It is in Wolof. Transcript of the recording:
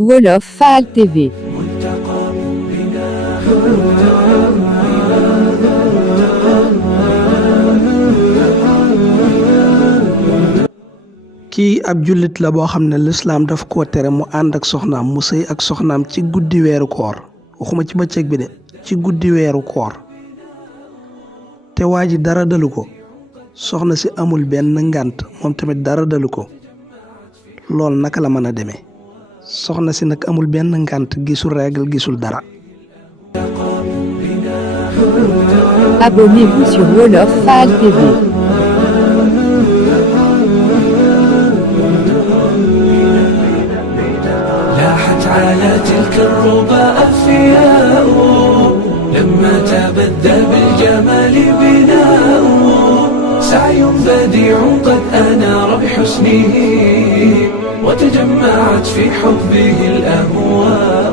Wolof Faal TV. kii ab jullit la boo xam ne lislaam daf koo tere mu ànd ak soxnaam mu sëy ak soxnaam ci guddi weeru koor waxuma ci bëccëg bi de ci guddi weeru koor te waa ji dara dalu ko soxna si amul benn ngànt moom tamit dara dalu ko lool naka la mën a demee soxna si nag amul benn ngànt gisul règle gisul dara. Abonnez-vous sur Wolof Faal TV. لاحت على تلك الربا أفياء لما تبدى بالجمال بناء سعي بديع قد أنار بحسنه وتجمعت في حبه الأهواء